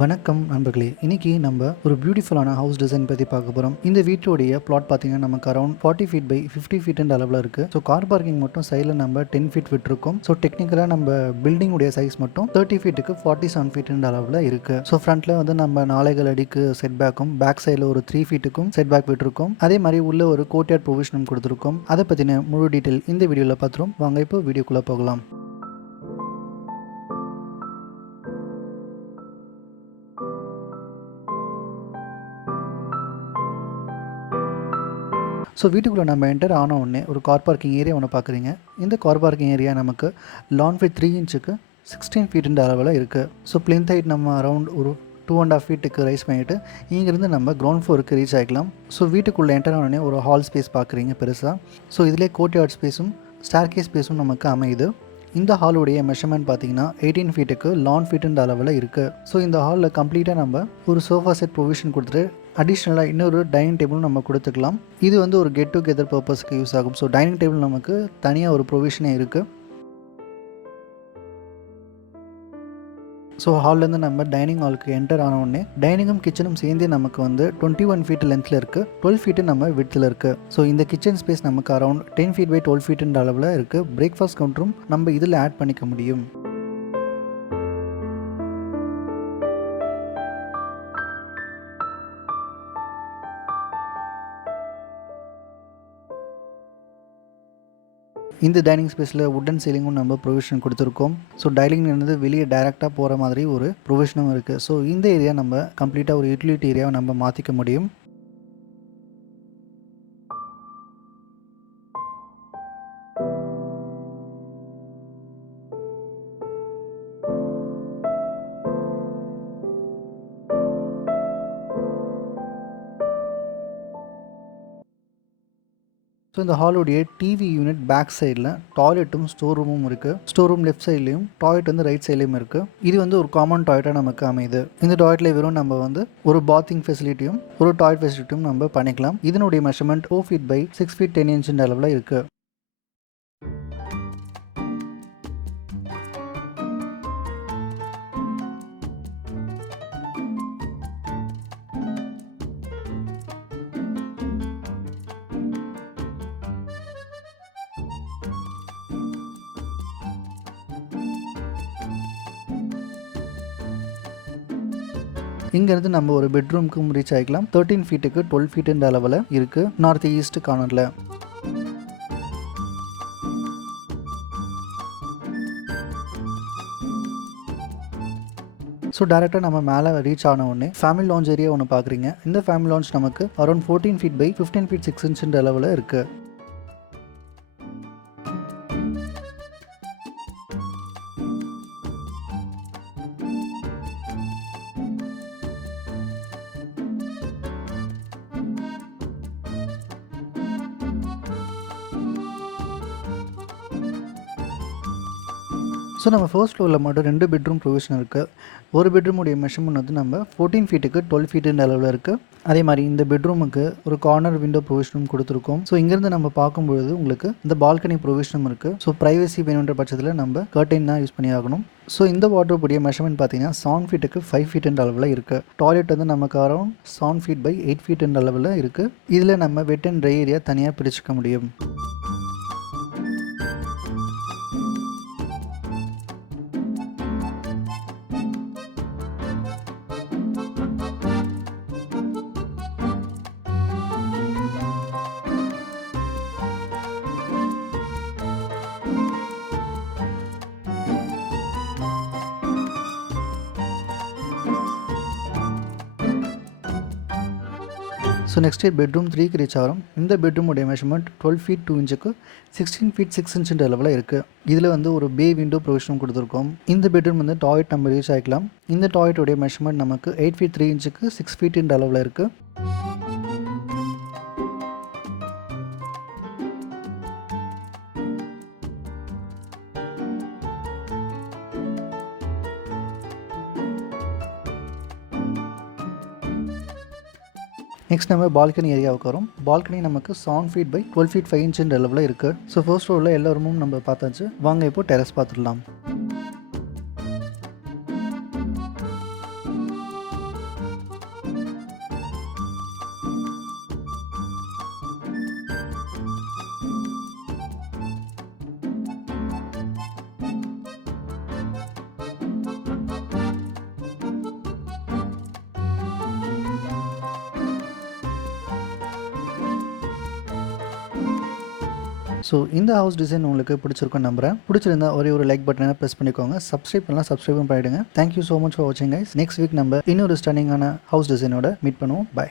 வணக்கம் நண்பர்களே. இன்னைக்கு நம்ம ஒரு பியூட்டிஃபுல்லான ஹவுஸ் டிசைன் பற்றி பார்க்க போகிறோம். இந்த வீட்டோடைய பிளாட் பார்த்தீங்கன்னா நமக்கு அரௌண்ட் 40 ஃபீட் பை 50 ஃபீட் அளவில் இருக்குது. ஸோ கார் பார்க்கிங் மட்டும் சைடில் நம்ம 10 ஃபீட் விட்டுருக்கோம். ஸோ டெக்னிக்கலாக நம்ம பில்டிங் உடைய சைஸ் மட்டும் 30 ஃபீட்டுக்கு 47 ஃபீட் அளவில் இருக்குது. ஸோ ஃப்ரண்ட்டில் வந்து நம்ம 4 அடிக்கு செட் பேக்கும், பேக் சைடில் ஒரு 3 ஃபீட்டுக்கும் செட் பேக் விட்டுருக்கோம். அதே மாதிரி உள்ள ஒரு கோர்ட்யார்ட் ப்ரொவிஷனும் கொடுத்துருக்கோம். அதை பற்றின முழு டீட்டெயில் இந்த வீடியோவில் பார்த்துரும். வாங்க இப்போ வீடியோக்குள்ளே போகலாம். ஸோ வீட்டுக்குள்ளே நம்ம என்டர் ஆன உடனே ஒரு கார் பார்க்கிங் ஏரியா ஒன்று பார்க்குறீங்க. இந்த கார் பார்க்கிங் ஏரியா நமக்கு லான் வித் 3 இன்ச்சுக்கு 16 ஃபீட் அளவில் இருக்குது. ஸோ பிளின்த் ஹைட் நம்ம அரௌண்ட் ஒரு 2.5 ஃபீட்டுக்கு ரைஸ் பண்ணிவிட்டு இங்கேருந்து நம்ம கிரவுண்ட் ஃப்ளோருக்கு ரீச் ஆகிக்கலாம். ஸோ வீட்டுக்குள்ளே என்டர் ஆனோடனே ஒரு ஹால் ஸ்பேஸ் பார்க்குறீங்க பெருசாக. ஸோ இதிலே கோர்ட்யார்ட் ஸ்பேஸும் ஸ்டார்கேஸ் ஸ்பேஸும் நமக்கு அமையுது. இந்த ஹாலுடைய மெஷர்மெண்ட் பார்த்தீங்கன்னா 18 ஃபீட்டுக்கு லான் ஃபீட்டுன்ற அளவில் இருக்குது. ஸோ இந்த ஹாலில் கம்ப்ளீட்டாக நம்ம ஒரு சோஃபா செட் ப்ரொவிஷன் கொடுத்துட்டு அடிஷ்னலாக இன்னொரு டைனிங் டேபிளும் நம்ம கொடுத்துக்கலாம். இது வந்து ஒரு கெட் டுகெதர் பர்பஸ்க்கு யூஸ் ஆகும். ஸோ டைனிங் டேபிள் நமக்கு தனியாக ஒரு ப்ரொவிஷனே இருக்குது. ஸோ ஹால்லேருந்து நம்ம டைனிங் ஹாலுக்கு என்டர் ஆன உடனே டைனிங்கும் கிச்சனும் சேர்ந்தே நமக்கு வந்து 21 ஃபீட் லென்த்தில் இருக்குது, 12 ஃபீட்டு நம்ம விட்த்தில் இருக்குது. ஸோ இந்த கிச்சன் ஸ்பேஸ் நமக்கு அரௌண்ட் 10 ஃபீட் பை 12 ஃபீட்டுன்ற அளவில் இருக்குது. பிரேக்ஃபாஸ்ட் கவுண்டரும் நம்ம இதில் ஆட் பண்ணிக்க முடியும். இந்த டைனிங் ஸ்பேஸில் வுட்டன் சீலிங்கும் நம்ம ப்ரொவிஷன் கொடுத்துருக்கோம். ஸோ டைனிங்லேருந்து வெளியே டைரெக்டாக போகிற மாதிரி ஒரு ப்ரொவிஷனும் இருக்குது. ஸோ இந்த ஏரியா நம்ம கம்ப்ளீட்டாக ஒரு யூட்டிலிட்டி ஏரியாவை நம்ம மாற்றிக்க முடியும். ஸோ இந்த ஹாலுடைய டிவி யூனிட் பேக் சைடில் டாய்லெட்டும் ஸ்டோர் ரூமும் இருக்குது. ஸ்டோர் ரூம் லெஃப்ட் சைட்லேயும் டாய்லெட் வந்து ரைட் சைட்லேயும் இருக்குது. இது வந்து ஒரு காமன் டாய்லெட்டாக நமக்கு அமையுது. இந்த டாய்லெட்டில் வெறும் நம்ம வந்து ஒரு பாத்திங் ஃபெசிலிட்டியும் ஒரு டாய்லெட் ஃபெசிலிட்டியும் நம்ம பண்ணிக்கலாம். இதனுடைய measurement 4 feet by 6 feet 10 inch அளவில் இருக்குது. இங்கேருந்து நம்ம ஒரு பெட்ரூமுக்கும் ரீச் ஆகிக்கலாம். 13 ஃபீட்டுக்கு 12 ஃபீட்டுன்ற அளவில் இருக்குது, நார்த் ஈஸ்ட் கார்னரில். ஸோ டேரெக்டாக நம்ம மேலே ரீச் ஆன உடனே ஃபேமிலி லான்ச் ஏரியா ஒன்று பார்க்குறீங்க. இந்த ஃபேமிலி லான்ச் நமக்கு around 14 feet by 15 feet 6 inch அளவில் இருக்குது. ஸோ நம்ம ஃபர்ஸ்ட் ஃப்ளோரில் மட்டும் 2 பெட்ரூம் ப்ரொவிஷன் இருக்குது. ஒரு பெட்ரூமுடைய மெஷர்மெண்ட் வந்து நம்ம 14 ஃபீட்டுக்கு 12 ஃபீட்டுன்ற அளவில் இருக்குது. அதே மாதிரி இந்த பெட்ரூமுக்கு ஒரு கார்னர் விண்டோ ப்ரொவிஷனும் கொடுத்துருக்கோம். ஸோ இங்கேருந்து நம்ம பார்க்கும்பொழுது உங்களுக்கு இந்த பால்கனி ப்ரொவிஷனும் இருக்குது. ஸோ ப்ரைவசி வேணுன்ற பட்சத்தில் நம்ம கர்டைன் தான் யூஸ் பண்ணி ஆகணும். ஸோ இந்த வார்ட்ரோபுடைய மெஷர்மெண்ட் பார்த்தீங்கன்னா 7 ஃபீட்டுக்கு 5 ஃபீட்டுன்ற அளவில் இருக்குது. டாய்லெட் வந்து நமக்கு அரௌண்ட் 7 ஃபீட் பை 8 ஃபீட்டுன்ற அளவில் இருக்குது. இதில் நம்ம வெட் அண்ட் ட்ரை ஏரியா தனியாக பிரிச்சுக்க முடியும். ஸோ நெக்ஸ்ட் பெட்ரூம் 3க்கு ரீச் ஆகிறோம். இந்த பெட்ரூமுடைய மெஷர்மெண்ட் 12 ஃபீட் 2 இன்ச்சுக்கு 16 ஃபீட் 6 இன்ச் அளவில் இருக்குது. இதில் வந்து ஒரு பே விண்டோ ப்ரொவிஷனும் கொடுத்துருக்கோம். இந்த பெட்ரூம் வந்து டாய்லெட் நம்ம ரீச் ஆகிக்கலாம். இந்த டாய்லெட்டுடைய மெஷர்மெண்ட் நமக்கு 8 ஃபீட் 3 இன்ச்சுக்கு 6 ஃபீட் அளவில் இருக்குது. நெக்ஸ்ட் நம்ம பால்கனி ஏரியாவுக்கு வரும். பால்கனி நமக்கு 7 ஃபீட் பை 12 ஃபீட் 5 இன்ச் லெவலில் இருக்குது. ஸோ ஃபர்ஸ்ட் ஃப்ளோரில் எல்லா ரூமும் நம்ம பார்த்தாச்சு. வாங்க இப்போ டெரஸ் பார்த்துடலாம். ஸோ இந்த ஹவுஸ் டிசைன் உங்களுக்கு பிடிச்சிருக்கும் நம்புறேன். பிடிச்சிருந்தா ஒரே ஒரு லைக் பட்டனை ப்ரெஸ் பண்ணிக்கோங்க. சப்ஸ்கிரைப் பண்ணலாம், சப்ஸ்கிரைபும் பண்ணிவிடுங்க. தேங்க்யூ ஸோ மச் ஃபார் வாட்சிங் கைஸ். நெக்ஸ்ட் வீக் நம்ம இன்னொரு ஸ்டன்னிங்கான ஹவுஸ் டிசைனோட மீட் பண்ணுவோம். பை.